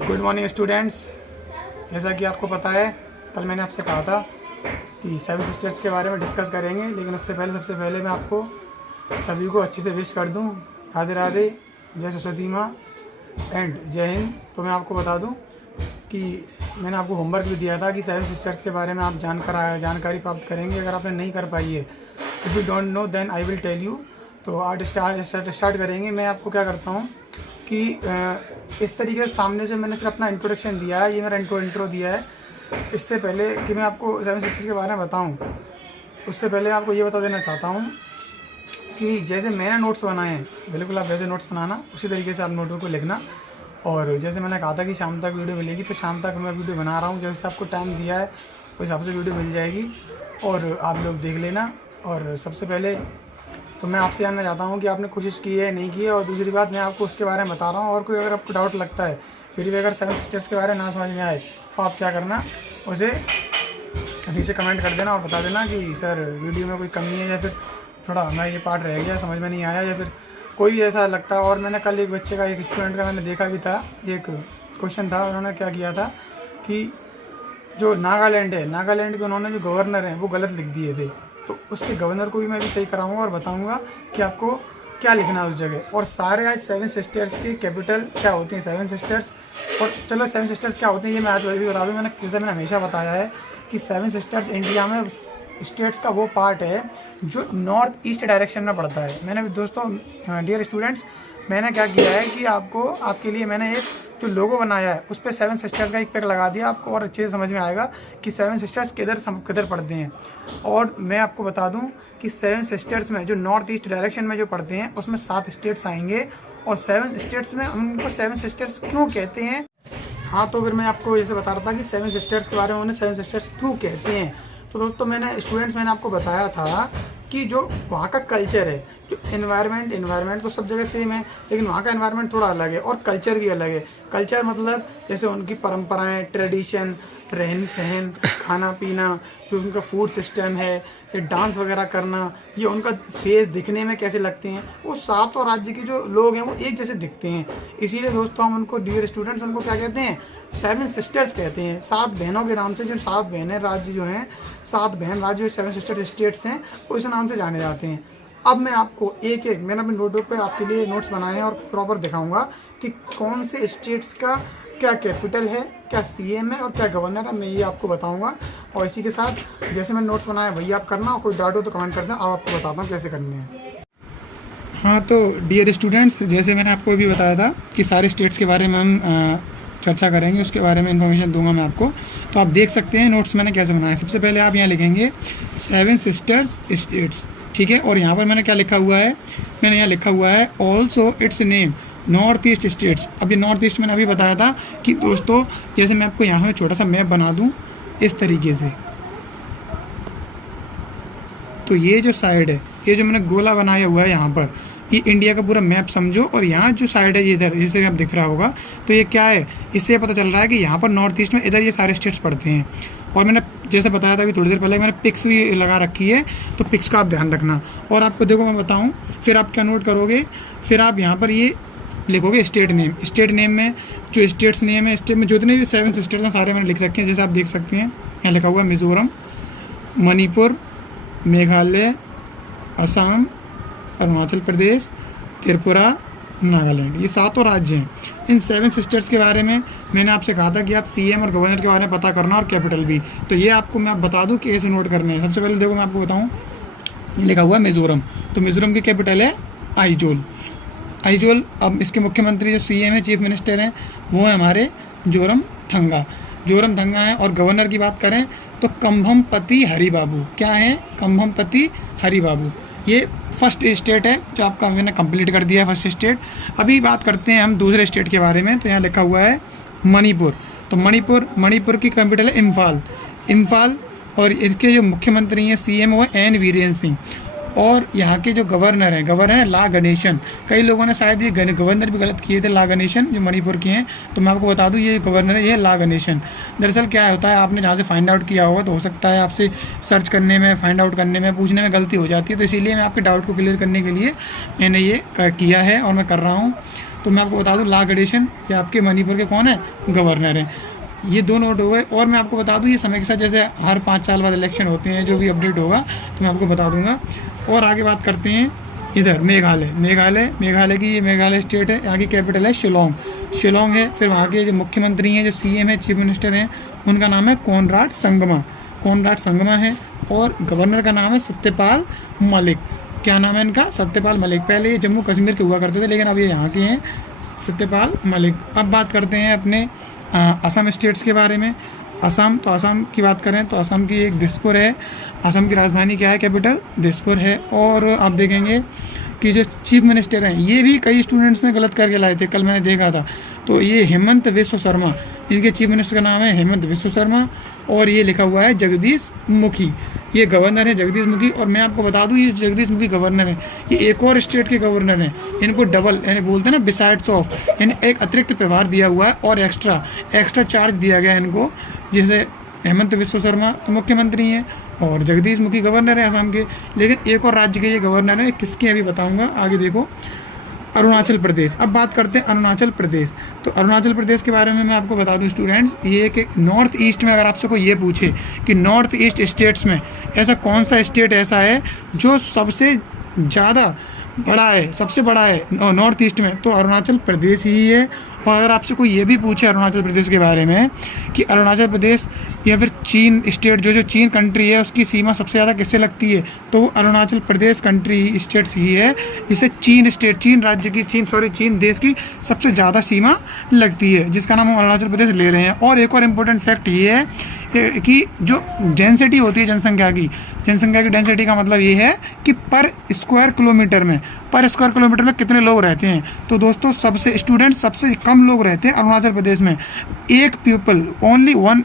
Good morning students. जैसा कि आपको पता है, कल मैंने आपसे कहा था कि सेवन सिस्टर्स के बारे में डिस्कस करेंगे, लेकिन उससे पहले सबसे पहले मैं आपको सभी को अच्छे से विश कर दूं, राधे राधे, जय सरस्वती माँ एंड जय हिंद। तो मैं आपको बता दूं कि मैंने आपको होमवर्क भी दिया था कि सेवन सिस्टर्स के बारे में आप जानकारी प्राप्त करेंगे। अगर आपने नहीं कर पाई है, if you don't know then I will tell you. तो आज स्टार्ट करेंगे। मैं आपको क्या करता हूँ कि इस तरीके से सामने से मैंने सिर्फ अपना इंट्रोडक्शन दिया है, ये मेरा इंट्रो दिया है। इससे पहले कि मैं आपको सेवन सिस्टर्स के बारे में बताऊं, उससे पहले आपको ये बता देना चाहता हूं कि जैसे मैंने नोट्स बनाए हैं, बिल्कुल आप वैसे नोट्स बनाना, उसी तरीके से आप नोटों को लिखना। और जैसे मैंने कहा था कि शाम तक वीडियो मिलेगी, तो शाम तक मैं वीडियो बना रहा हूँ। जैसे आपको टाइम दिया है उस हिसाब से वीडियो मिल जाएगी और आप लोग देख लेना। और सबसे पहले तो मैं आपसे जानना चाहता हूँ कि आपने कोशिश की है नहीं की है। और दूसरी बात, मैं आपको उसके बारे में बता रहा हूँ, और कोई अगर आपको डाउट लगता है, फिर भी अगर सेवन सिस्टर्स के बारे में ना समझ में आए, तो आप क्या करना, उसे नीचे कमेंट कर देना और बता देना कि सर वीडियो में कोई कमी है, या फिर थोड़ा हमारा ये पार्ट रह गया, समझ में नहीं आया, या फिर कोई भी ऐसा लगता है। और मैंने कल एक बच्चे का, एक स्टूडेंट का मैंने देखा भी था, एक क्वेश्चन था, उन्होंने क्या किया था कि जो नागालैंड है, नागालैंड के उन्होंने जो गवर्नर हैं वो गलत लिख दिए थे। तो उसके गवर्नर को भी मैं भी सही कराऊंगा और बताऊंगा कि आपको क्या लिखना है उस जगह। और सारे आज सेवन सिस्टर्स के कैपिटल क्या होते हैं, सेवन सिस्टर्स। और चलो सेवन सिस्टर्स क्या होते हैं ये मैं आज भी बता दूँ। मैंने हमेशा बताया है कि सेवन सिस्टर्स इंडिया में स्टेट्स का वो पार्ट है जो नॉर्थ ईस्ट डायरेक्शन में पड़ता है। मैंने दोस्तों, डियर स्टूडेंट्स, मैंने क्या किया है कि आपके लिए मैंने एक जो लोगो बनाया है उस पर सेवन सिस्टर्स का एक पिक लगा दिया, आपको और अच्छे से समझ में आएगा कि सेवन सिस्टर्स किधर पढ़ते हैं। और मैं आपको बता दूं कि सेवन सिस्टर्स में जो नॉर्थ ईस्ट डायरेक्शन में जो पढ़ते हैं उसमें 7 स्टेट्स आएंगे। और 7 स्टेट्स में हम उनको सेवन सिस्टर्स क्यों कहते हैं। हाँ, तो फिर मैं आपको जैसे बता रहा था कि सेवन सिस्टर्स के बारे में उन्हें सेवन सिस्टर्स क्यों कहते हैं। तो दोस्तों, मैंने आपको बताया था कि जो वहाँ का कल्चर है, जो एनवायरनमेंट तो सब जगह सेम है, लेकिन वहाँ का एनवायरनमेंट थोड़ा अलग है और कल्चर भी अलग है। कल्चर मतलब जैसे उनकी परंपराएं, ट्रेडिशन, रहन सहन, खाना पीना, जो उनका फूड सिस्टम है, ये डांस वगैरह करना, ये उनका फेस दिखने में कैसे लगते हैं, वो 7 राज्य के जो लोग हैं वो एक जैसे दिखते हैं। इसीलिए दोस्तों हम उनको, डियर स्टूडेंट्स, उनको क्या कहते हैं, सेवन सिस्टर्स कहते हैं। 7 बहनों के नाम से, जो 7 बहनें राज्य जो हैं, 7 बहन राज्य जो सेवन सिस्टर स्टेट्स हैं, उस नाम से जाने जाते हैं। अब मैं आपको मैंने अपने नोटबुक पे आपके लिए नोट्स बनाए हैं और प्रॉपर दिखाऊंगा कि कौन से स्टेट्स का क्या कैपिटल है, क्या सीएम है और क्या गवर्नर है, मैं ये आपको बताऊंगा। और इसी के साथ जैसे मैंने नोट्स बनाए वही आप करना, और कोई डाउट हो तो कमेंट कर देना, अब आपको बताता हूँ कैसे करने हैं। हाँ, तो डियर स्टूडेंट्स, जैसे मैंने आपको भी बताया था कि सारे स्टेट्स के बारे में हम चर्चा करेंगे, उसके बारे में इन्फॉर्मेशन दूंगा मैं आपको। तो आप देख सकते हैं नोट्स मैंने कैसे बनाया। सबसे पहले आप यहाँ लिखेंगे सेवन सिस्टर्स स्टेट्स, ठीक है। और यहाँ पर मैंने क्या लिखा हुआ है, मैंने यहाँ लिखा हुआ है also it's name north east states. अब ये नॉर्थ ईस्ट मैंने अभी बताया था कि दोस्तों, जैसे मैं आपको यहाँ छोटा सा मैप बना दूँ इस तरीके से, तो ये जो साइड है, ये जो मैंने गोला बनाया हुआ है यहाँ पर, ये इंडिया का पूरा मैप समझो। और यहाँ जो साइड है, ये इधर जैसे आप दिख रहा होगा, तो ये क्या है, इससे पता चल रहा है कि यहाँ पर नॉर्थ ईस्ट में इधर ये सारे स्टेट्स पड़ते हैं। और मैंने जैसे बताया था अभी थोड़ी देर पहले, मैंने पिक्स भी लगा रखी है, तो पिक्स का आप ध्यान रखना। और आपको देखो मैं बताऊँ, फिर आप क्या नोट करोगे, फिर आप यहाँ पर ये लिखोगे स्टेट नेम। स्टेट नेम में जो स्टेट्स नेम है, स्टेट में जितने भी सेवन सिस्टर्स हैं सारे मैंने लिख रखे हैं। जैसे आप देख सकते हैं यहाँ लिखा हुआ है मिज़ोरम, मणिपुर, मेघालय, असम, अरुणाचल प्रदेश, त्रिपुरा, नागालैंड, ये 7 राज्य हैं। इन सेवन सिस्टर्स के बारे में मैंने आपसे कहा था कि आप सीएम और गवर्नर के बारे में पता करना, और कैपिटल भी। तो ये आपको मैं बता दूं कि कैसे नोट करने हैं। सबसे पहले देखो मैं आपको बताऊं, लिखा हुआ है मिज़ोरम, तो मिज़ोरम की कैपिटल है आइजोल। अब इसके मुख्यमंत्री जो सीएम है, चीफ मिनिस्टर हैं, वो है हमारे जोरम थंगा है। और गवर्नर की बात करें तो कंभमपति हरिबाबू। क्या है, कंभमपति हरिबाबू। ये फर्स्ट स्टेट है जो आपका मैंने कंप्लीट कर दिया है, फर्स्ट स्टेट। अभी बात करते हैं हम दूसरे स्टेट के बारे में। तो यहाँ लिखा हुआ है मणिपुर। तो मणिपुर की कैपिटल है इम्फाल। और इसके जो मुख्यमंत्री हैं, सीएम, वो एन वीरेंद्र सिंह। और यहाँ के जो गवर्नर हैं ला गणेशन। कई लोगों ने शायद ये गवर्नर भी गलत किए थे, ला गणेशन जो मणिपुर के हैं। तो मैं आपको बता दूं, ये गवर्नर है, ये ला गणेशन। दरअसल क्या होता है, आपने जहाँ से फाइंड आउट किया होगा, तो हो सकता है आपसे सर्च करने में, फाइंड आउट करने में, पूछने में गलती हो जाती है। तो इसीलिए मैं आपके डाउट को क्लियर करने के लिए मैंने ये किया है और मैं कर रहा हूँ। तो मैं आपको बता दूं ला गणेशन ये आपके मणिपुर के कौन है, गवर्नर हैं। ये 2 नोट हो गए। और मैं आपको बता दूं ये समय के साथ जैसे हर 5 साल बाद इलेक्शन होते हैं, जो भी अपडेट होगा तो मैं आपको बता दूंगा। और आगे बात करते हैं इधर मेघालय की, ये मेघालय स्टेट है, यहाँ की कैपिटल है शिलोंग है। फिर वहाँ के जो मुख्यमंत्री हैं, जो सीएम है, चीफ मिनिस्टर हैं, उनका नाम है कोनराड संगमा है। और गवर्नर का नाम है सत्यपाल मलिक। क्या नाम है इनका, सत्यपाल मलिक। पहले ये जम्मू कश्मीर के हुआ करते थे, लेकिन अब ये यहाँ के हैं, सत्यपाल मलिक। अब बात करते हैं अपने असम स्टेट्स के बारे में। असम की बात करें तो असम की एक दिसपुर है। असम की राजधानी क्या है, कैपिटल दिसपुर है। और आप देखेंगे कि जो चीफ मिनिस्टर हैं, ये भी कई स्टूडेंट्स ने गलत करके लाए थे, कल मैंने देखा था। तो ये हेमंत विश्व शर्मा, इनके चीफ मिनिस्टर का नाम है हेमंत विश्व शर्मा। और ये लिखा हुआ है जगदीश मुखी, ये गवर्नर है जगदीश मुखी। और मैं आपको बता दूं ये जगदीश मुखी गवर्नर है, ये एक और स्टेट के गवर्नर हैं। इनको डबल यानी बोलते हैं ना बिसाइड्स ऑफ, यानी एक अतिरिक्त प्रभार दिया हुआ है और एक्स्ट्रा चार्ज दिया गया है इनको। जैसे हेमंत विश्व शर्मा तो मुख्यमंत्री हैं और जगदीश मुखी गवर्नर है असम के। लेकिन एक और राज्य के ये गवर्नर है, किसके अभी बताऊंगा, आगे देखो। अरुणाचल प्रदेश। अब बात करते हैं अरुणाचल प्रदेश। तो अरुणाचल प्रदेश के बारे में मैं आपको बता दूं स्टूडेंट्स, ये कि नॉर्थ ईस्ट में अगर आपसे कोई ये पूछे कि नॉर्थ ईस्ट स्टेट्स में ऐसा कौन सा स्टेट ऐसा है जो सबसे ज़्यादा बड़ा है, सबसे बड़ा है नॉर्थ ईस्ट में, तो अरुणाचल प्रदेश ही है। और अगर आपसे कोई ये भी पूछे अरुणाचल प्रदेश के बारे में कि अरुणाचल प्रदेश या फिर चीन स्टेट, जो चीन कंट्री है उसकी सीमा सबसे ज़्यादा किससे लगती है, तो वो अरुणाचल प्रदेश कंट्री स्टेट्स ही है जिसे चीन देश की सबसे ज़्यादा सीमा लगती है, जिसका नाम हम अरुणाचल प्रदेश ले रहे हैं। और एक और इम्पोर्टेंट फैक्ट ये है कि जो डेंसिटी होती है जनसंख्या की डेंसिटी का मतलब ये है कि पर स्क्वायर किलोमीटर में कितने लोग रहते हैं। तो दोस्तों सबसे कम लोग रहते हैं अरुणाचल प्रदेश में। एक पीपल ओनली वन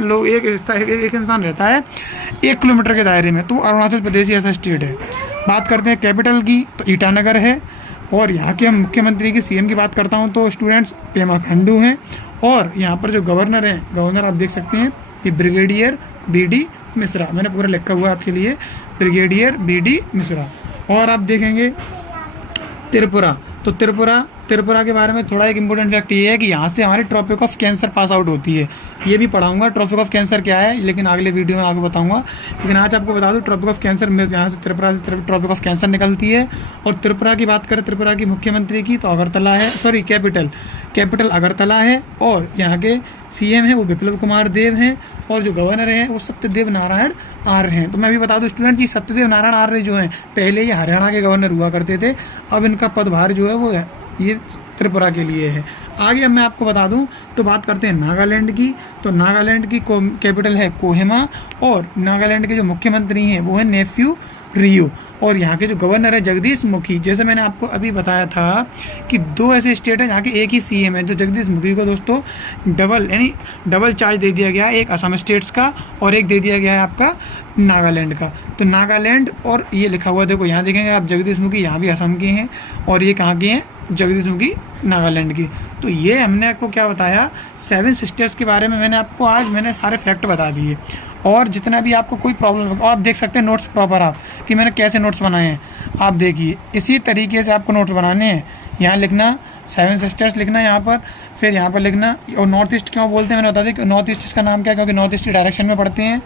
लोग, एक इंसान रहता है 1 किलोमीटर के दायरे में। तो अरुणाचल प्रदेश ही ऐसा स्टेट है। बात करते हैं कैपिटल की, तो ईटानगर है। और यहाँ के हम मुख्यमंत्री की, सीएम की बात करता हूँ तो स्टूडेंट्स पेमा खंडू हैं। और यहाँ पर जो गवर्नर आप देख सकते हैं, ये ब्रिगेडियर BD मिश्रा, मैंने पूरा लिखा हुआ है आपके लिए, ब्रिगेडियर BD मिश्रा। और आप देखेंगे त्रिपुरा, तो त्रिपुरा के बारे में थोड़ा एक इम्पोर्टेंट फैक्ट ये है कि यहाँ से हमारी tropic of cancer pass out होती है। ये भी पढ़ाऊंगा ट्रॉपिक ऑफ कैंसर क्या है, लेकिन अगले वीडियो में आपको बताऊंगा। लेकिन आज आपको बता दूं ट्रॉपिक ऑफ कैंसर में यहाँ से त्रिपुरा से ट्रॉपिक ऑफ कैंसर निकलती है। और त्रिपुरा की बात करें, त्रिपुरा की मुख्यमंत्री की, तो अगरतला है, कैपिटल अगरतला है। और यहाँ के सीएम है वो बिप्लब कुमार देव हैं। और जो गवर्नर है वो सत्यदेव नारायण आर्य हैं। तो मैं भी बता दूं स्टूडेंट जी, सत्यदेव नारायण आर्य जो हैं पहले ये हरियाणा के गवर्नर हुआ करते थे, अब इनका पदभार जो है वो ये त्रिपुरा के लिए है। आगे अब मैं आपको बता दूं तो बात करते हैं नागालैंड की। तो नागालैंड की कैपिटल है कोहिमा। और नागालैंड के जो मुख्यमंत्री हैं वो है नेफ्यू रियो। और यहाँ के जो गवर्नर है जगदीश मुखी। जैसे मैंने आपको अभी बताया था कि 2 ऐसे स्टेट हैं जहाँ के एक ही सीएम है। जो जगदीश मुखी को दोस्तों डबल चार्ज दे दिया गया है, एक असम स्टेट्स का और एक दे दिया गया है आपका नागालैंड का। तो नागालैंड, और ये लिखा हुआ देखो, यहाँ देखेंगे आप जगदीश मुखी, यहाँ भी असम के हैं। और ये कहाँ के हैं, जगदीश मुखी नागालैंड की। तो ये हमने आपको क्या बताया, 7 सिस्टर्स के बारे में मैंने सारे फैक्ट बता दिए। और जितना भी आपको कोई प्रॉब्लम हो, आप देख सकते हैं नोट्स प्रॉपर आप कि मैंने कैसे नोट्स बनाए हैं। आप देखिए इसी तरीके से आपको नोट्स बनाने हैं। यहाँ लिखना 7 सिस्टर्स लिखना यहाँ पर, फिर यहाँ पर लिखना। और नॉर्थ ईस्ट क्यों बोलते हैं मैंने बता दिया कि नॉर्थ ईस्ट का नाम क्या है, क्योंकि नॉर्थ ईस्ट डायरेक्शन में पढ़ते हैं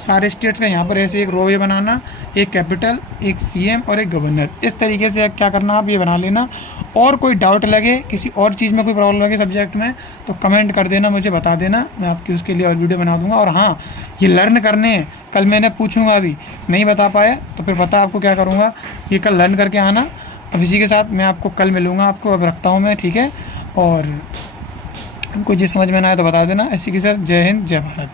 सारे स्टेट्स का। यहाँ पर ऐसे एक रो बनाना, एक कैपिटल, एक सीएम और एक गवर्नर। इस तरीके से क्या करना, आप ये बना लेना। और कोई डाउट लगे, किसी और चीज़ में कोई प्रॉब्लम लगे सब्जेक्ट में, तो कमेंट कर देना, मुझे बता देना, मैं आपकी उसके लिए और वीडियो बना दूंगा। और हाँ, ये लर्न करने हैं, कल मैंने पूछूंगा, अभी नहीं बता पाया तो फिर पता आपको क्या करूँगा, ये कल लर्न करके आना। अब इसी के साथ मैं आपको कल मिलूँगा, आपको अब रखता हूँ मैं, ठीक है। और हमको जिस समझ में ना आए तो बता देना। इसी के साथ जय हिंद, जय भारत।